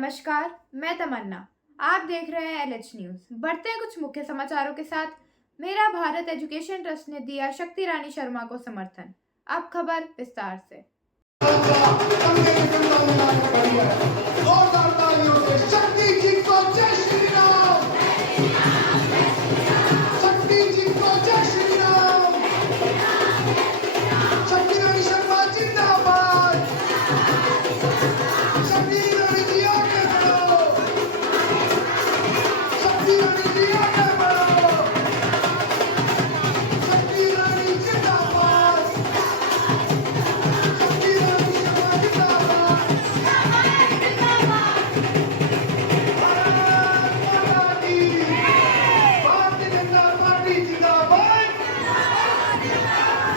नमस्कार, मैं तमन्ना। आप देख रहे हैं एलएच न्यूज़। बढ़ते हैं कुछ मुख्य समाचारों के साथ। मेरा भारत एजुकेशन ट्रस्ट ने दिया शक्ति रानी शर्मा को समर्थन। अब खबर विस्तार से। जोरदार तालियों से शक्ति जी को जय श्री राम। शक्ति जी को जय श्री राम। शक्ति रानी शर्मा जिंदाबाद। शक्ति रानी जी आगे बढ़ो। शक्ति रानी जी आगे बढ़ो। शक्ति रानी जिंदाबाद। शक्ति रानी शर्मा जिंदाबाद। भारतीय जनता पार्टी जिंदाबाद।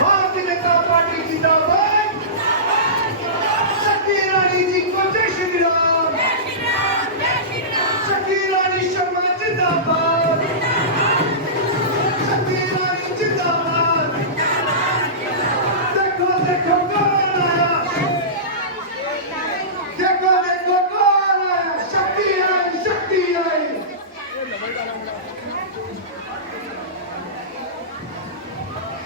भारतीय जनता पार्टी जिंदाबाद। शक्ति रानी जी को जय श्री राम। शक्ति रानी शर्मा जिंदाबाद। शक्ति रानी जिंदाबाद। देखो देखो कौन आया। देखो देखो कौन आया। शक्ति आई, शक्ति आई।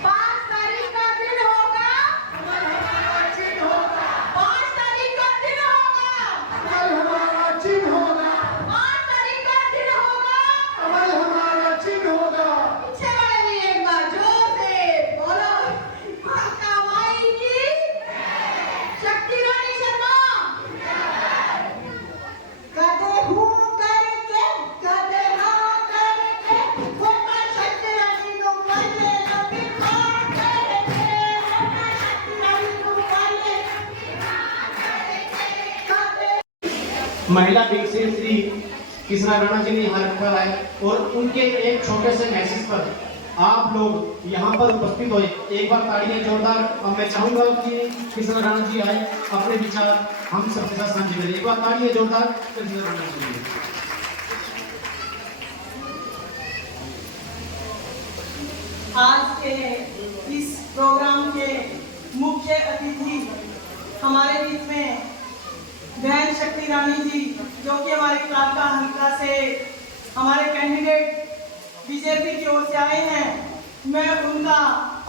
5 तारीख का दिन होगा। हमारा चिन्ह होगा। 5 तारीख का दिन होगा। अमल हमारा चिन्ह होगा। 5 तारीख का दिन होगा। अमल हमारा चिन्ह होगा। पीछे वाले भी एक बार जोर से बोलो। माता माई की शक्ति रानी शर्मा कदे हूँ करके कदे हाँ करके होगा शक्ति रानी को पहले अभी हाँ करके होगा शक्ति रानी को पहले कदे महिला विंग से श्री कृष्णा राणा जी ने यहाँ रखा है और उनके एक छोटे से मैसेज पर आप लोग यहाँ पर उपस्थित हुए। एक बार तालियां जोरदार। अब मैं चाहूंगा कि कृष्णा राणा जी आए, अपने विचार हम सबके साथ साझा करें। एक बार तालियां जोरदार कृष्णा राणा जी के लिए। आज के इस प्रोग्राम के मुख्य अतिथि हमारे बीच में बहन शक्ति रानी जी, जो कि हमारे काका हल्का से हमारे कैंडिडेट बीजेपी की ओर से आए हैं। मैं उनका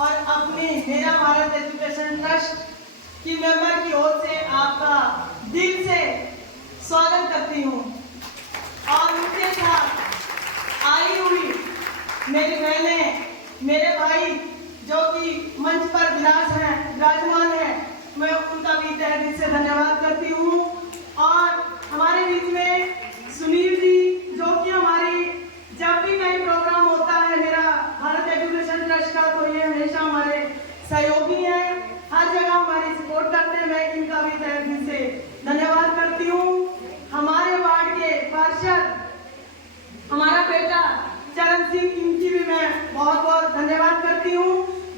और अपनी मेरा भारत एजुकेशन ट्रस्ट की मेंबर की ओर से आपका दिल से स्वागत करती हूँ। और उनके साथ आई हुई मेरी बहनें, मेरे भाई जो कि मंच पर विराजमान है, मैं उनका भी तहे दिल से धन्यवाद करती हूँ। और हमारे बीच में सुनील जी, जो कि हमारी जब भी कहीं प्रोग्राम होता है मेरा भारत एजुकेशन ट्रस्ट का, तो ये हमेशा हमारे सहयोगी हैं, हर जगह हमारी सपोर्ट करते हैं। मैं इनका भी तहे दिल से धन्यवाद करती हूँ। हमारे वार्ड के पार्षद हमारा बेटा चरण सिंह, इनकी भी मैं बहुत बहुत धन्यवाद करती हूँ।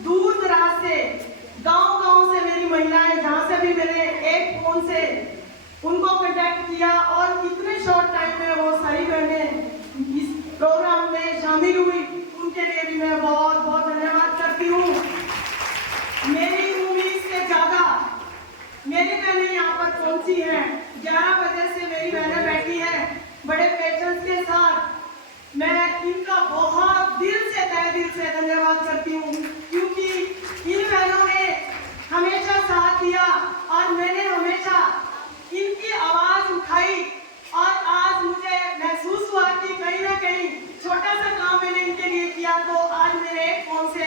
दूर दराज से गांव-गांव से मेरी महिलाएं, जहां से भी मैंने एक फोन से उनको कांटेक्ट किया और इतने शॉर्ट टाइम में वो सारी बहनें इस प्रोग्राम में शामिल हुई, उनके लिए भी मैं बहुत बहुत धन्यवाद करती हूँ। मेरी उम्मीद से ज्यादा मेरी बहनें यहाँ पर पहुंची हैं। 11 बजे से मेरी बहनें बैठी हैं बड़े पेशेंस के साथ। मैं इनका बहुत दिल से तहे दिल से धन्यवाद करती हूँ, क्योंकि इन बहनों ने हमेशा साथ दिया और मैंने हमेशा इनकी आवाज उठाई। और आज मुझे महसूस हुआ कि कहीं ना कहीं छोटा सा काम मैंने इनके लिए किया, तो आज मेरे एक फोन से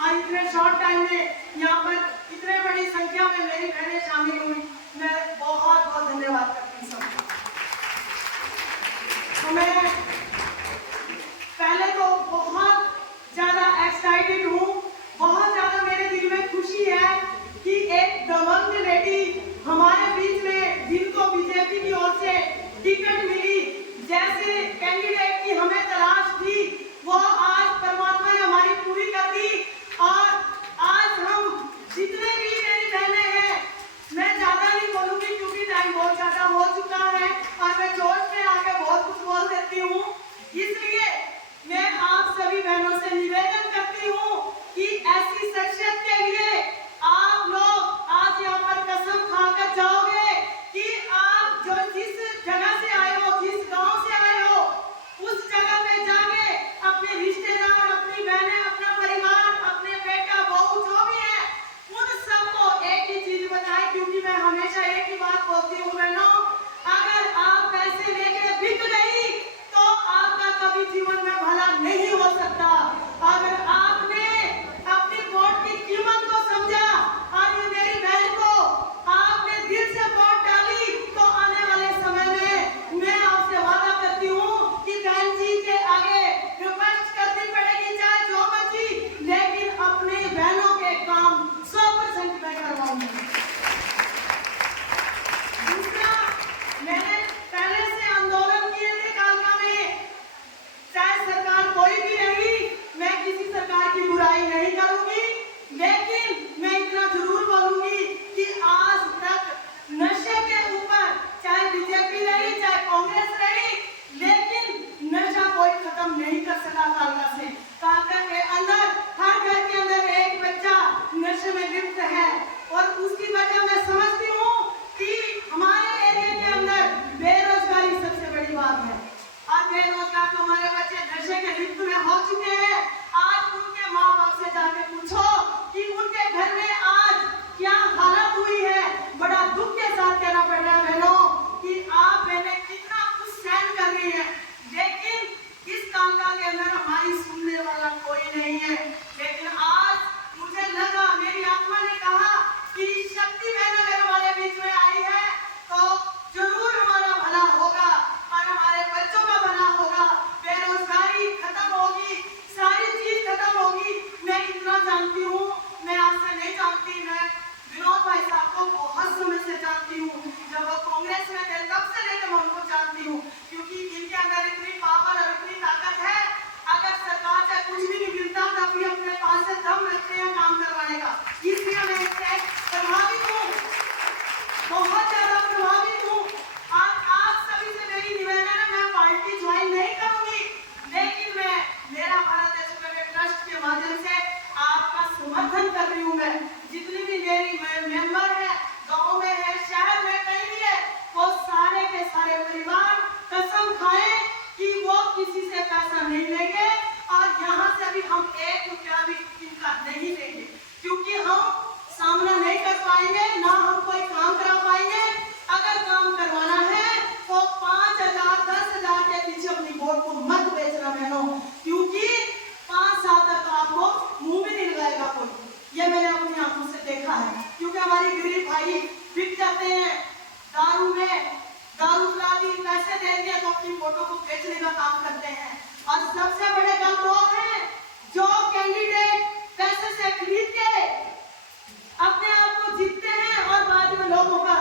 और इतने शॉर्ट टाइम में यहाँ पर इतने बड़ी संख्या में मेरी बहनें शामिल हुई। मैं बहुत बहुत धन्यवाद करती हूँ सबको। तो मैं पहले तो बहुत ज्यादा एक्साइटेड हूँ, बहुत ज्यादा मेरे दिल में खुशी है कि एक दबंग लेडी हमारे बीच में, जिनको बीजेपी की ओर से टिकट मिली, जैसे कैंडिडेट की हमें तलाश थी, वो आज परमात्मा ने हमारी पूरी कर दी। और आज हम जितने भी मेरी बहनें हैं, मैं ज्यादा है, क्योंकि हमारे गरीब भाई बिक जाते हैं दारू में, दारू पिलानी, पैसे देंगे तो अपनी फोटो को बेचने का काम करते हैं। और सबसे बड़े कम लोग हैं जो कैंडिडेट पैसे से खरीद के अपने आप को जीतते हैं और बाद में लोगों का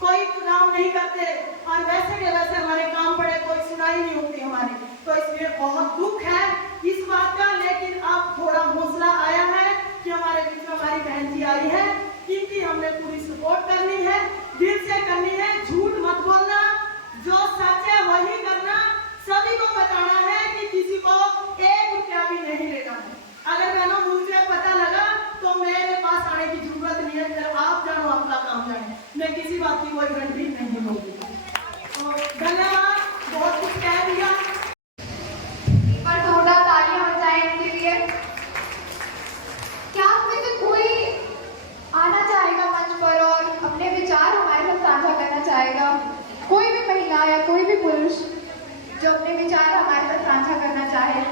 कोई काम नहीं करते, और वैसे के वैसे हमारे काम पड़े कोई सुनाई नहीं होती हमारी। तो इसलिए बहुत दुख है इस बात का, लेकिन अब थोड़ा हौसला आया है कि हमारे बीच में हमारी बहन जी आई है, इनकी हमने पूरी सपोर्ट करनी है, दिल से करनी है। झूठ मत बोलना, जो सच है वही करना, सभी को बताना है कि किसी को 1 रुपया भी नहीं लेना है। अगर बहनों मुझे पता लगा तो मेरे पास आने की जरूरत नहीं है, फिर आप जानो अपना काम जाने, मैं किसी बात की कोई गारंटी नहीं होगी। तो धन्यवाद, बहुत कुछ कह दिया। पर थोड़ा तालियां हो जाए इनके लिए। क्या आप में से कोई आना चाहेगा मंच पर और अपने विचार हमारे साथ साझा करना चाहेगा? कोई भी महिला या कोई भी पुरुष जो अपने विचार हमारे साथ साझा करना चाहे।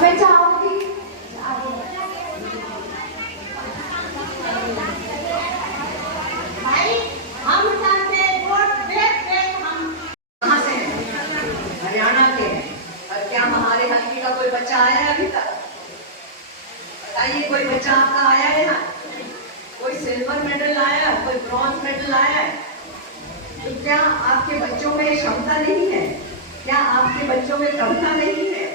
मैं चाहूंगी भाई हम जानते वोट देख हम कहाँ से हैं? हरियाणा के हैं। और क्या हमारे हल्के का कोई बच्चा आया है अभी तक? बताइए, कोई बच्चा आपका आया है यहाँ? कोई सिल्वर मेडल लाया है, कोई ब्रॉन्ज मेडल लाया है? तो क्या आपके बच्चों में क्षमता नहीं है? क्या आपके बच्चों में कविता नहीं है?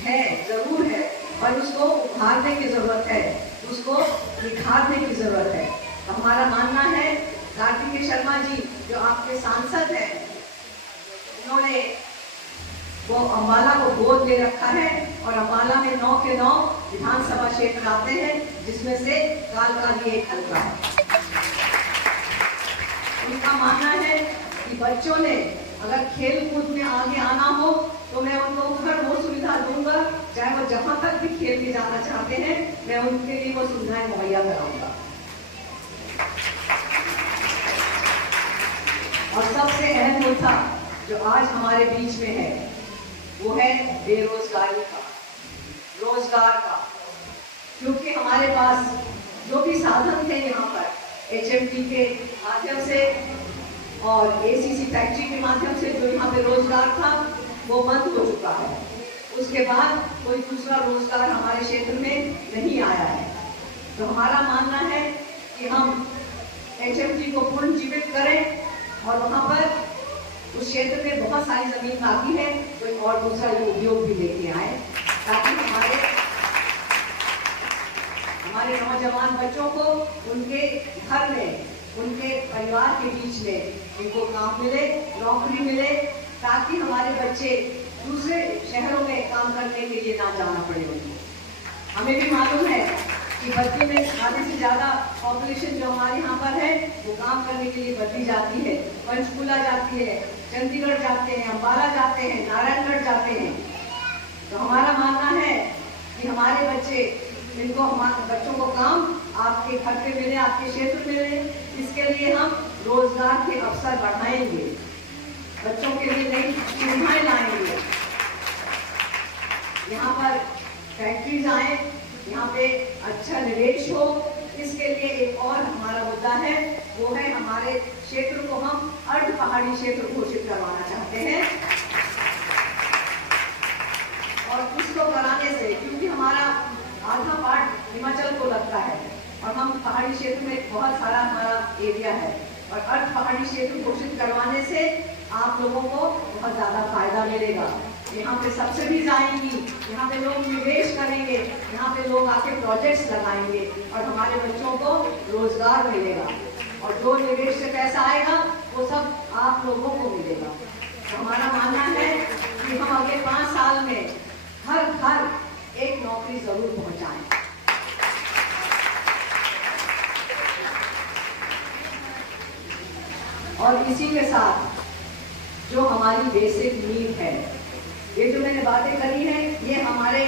है, जरूर है, और उसको उभारने की जरूरत है, उसको निखारने की जरूरत है। तो हमारा मानना है कार्तिकेय शर्मा जी जो आपके सांसद हैं, उन्होंने वो अम्बाला को गोद ले रखा है, और अम्बाला में 9 के 9 विधानसभा क्षेत्र आते हैं, जिसमें से कालका भी एक हल्का है। उनका मानना है कि बच्चों ने अगर खेल कूद में आगे आना हो तो मैं उनको हर वो सुविधा दूंगा, चाहे वो जहां तक भी खेल के जाना चाहते हैं, मैं उनके लिए वो सुविधाएं मुहैया कराऊंगा। और सबसे अहम मुद्दा जो आज हमारे बीच में है वो है बेरोजगारी का, रोजगार का। क्योंकि हमारे पास जो भी साधन थे यहाँ पर HMT के माध्यम से और ACC फैक्ट्री के माध्यम से जो यहाँ पे रोजगार था वो बंद हो चुका है। उसके बाद कोई दूसरा रोजगार हमारे क्षेत्र में नहीं आया है। तो हमारा मानना है कि हम HMT को पुनर्जीवित करें और वहाँ पर उस क्षेत्र में बहुत सारी जमीन बाकी है, कोई और दूसरा उद्योग भी लेके आए, ताकि हमारे नौजवान बच्चों को उनके घर में, उनके परिवार के बीच में उनको काम मिले, नौकरी मिले, ताकि हमारे बच्चे दूसरे शहरों में काम करने के लिए ना जाना पड़े उनको। हमें भी मालूम है कि बद्दी में आधे से ज़्यादा पॉपुलेशन जो हमारे यहाँ पर है वो काम करने के लिए बद्दी जाती है, पंचकुला जाती है, चंडीगढ़ जाते हैं, अम्बाला जाते हैं, नारायणगढ़ जाते हैं। तो हमारा मानना है कि हमारे बच्चे, इनको हमारे बच्चों को काम आपके घर पे मिले, आपके क्षेत्र में मिले, इसके लिए हम रोजगार के अवसर बढ़ाएंगे, बच्चों के लिए नई सुविधाएं लाएंगे। यहाँ पर फैक्ट्रीज आए, यहाँ पे अच्छा निवेश हो, इसके लिए एक और हमारा मुद्दा है, वो है हमारे क्षेत्र को हम अर्ध पहाड़ी क्षेत्र घोषित करवाना चाहते हैं। और उसको कराने से, क्योंकि हमारा आधा पार्ट हिमाचल को लगता है और हम पहाड़ी क्षेत्र में बहुत सारा हमारा एरिया है, और अर्ध पहाड़ी क्षेत्र घोषित करवाने से आप लोगों को बहुत ज़्यादा फायदा मिलेगा। यहाँ पे सब्सिडीज आएंगी, यहाँ पे लोग निवेश करेंगे, यहाँ पे लोग आके प्रोजेक्ट्स लगाएंगे और हमारे बच्चों को रोजगार मिलेगा, और जो निवेश से पैसा आएगा वो सब आप लोगों को मिलेगा। तो हमारा मानना है कि हम अगले 5 साल में हर घर एक नौकरी जरूर पहुंचाएं। और इसी के साथ जो हमारी बेसिक नीड है, ये जो मैंने बातें करी हैं, ये हमारे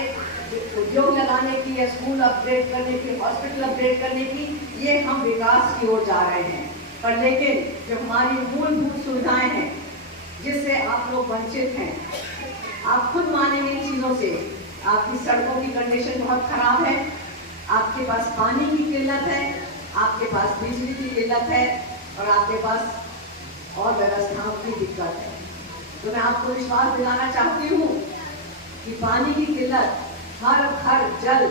उद्योग लगाने की या स्कूल अपग्रेड करने की, हॉस्पिटल अपग्रेड करने की, ये हम विकास की ओर जा रहे हैं। पर लेकिन जो हमारी मूलभूत सुविधाएं हैं जिससे आप लोग वंचित हैं, आप खुद मानेंगे इन चीज़ों से। आपकी सड़कों की कंडीशन बहुत खराब है, आपके पास पानी की किल्लत है, आपके पास बिजली की किल्लत है और आपके पास और व्यवस्थाओं की दिक्कत है। तो मैं आपको विश्वास दिलाना चाहती हूँ कि पानी की किल्लत हर घर जल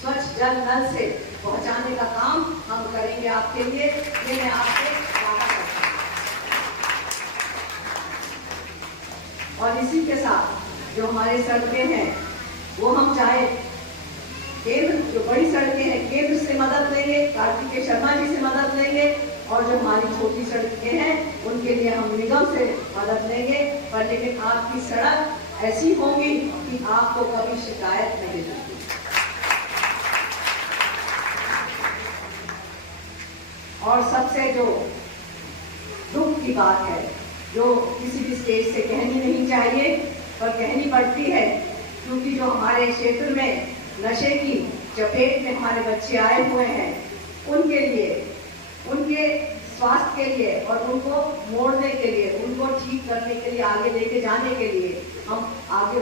स्वच्छ जल नल से पहुंचाने का काम हम करेंगे आपके लिए, ये मैं आपसे वादा करता हूँ। और इसी के साथ जो हमारे सड़कें हैं वो हम चाहे केंद्र, जो बड़ी सड़कें हैं केंद्र से मदद लेंगे, कार्तिकेय शर्मा जी से मदद लेंगे, और जो हमारी छोटी सड़कें हैं उनके लिए हम निगम से मदद लेंगे। पर लेकिन आपकी सड़क ऐसी होगी कि आपको कभी शिकायत नहीं होगी। और सबसे जो दुख की बात है, जो किसी भी स्टेज से कहनी नहीं चाहिए पर कहनी पड़ती है, क्योंकि जो हमारे क्षेत्र में नशे की चपेट में हमारे बच्चे आए हुए हैं, उनके लिए, उनके स्वास्थ्य के लिए और उनको मोड़ने के लिए, उनको ठीक करने के लिए, आगे लेके जाने के लिए हम आगे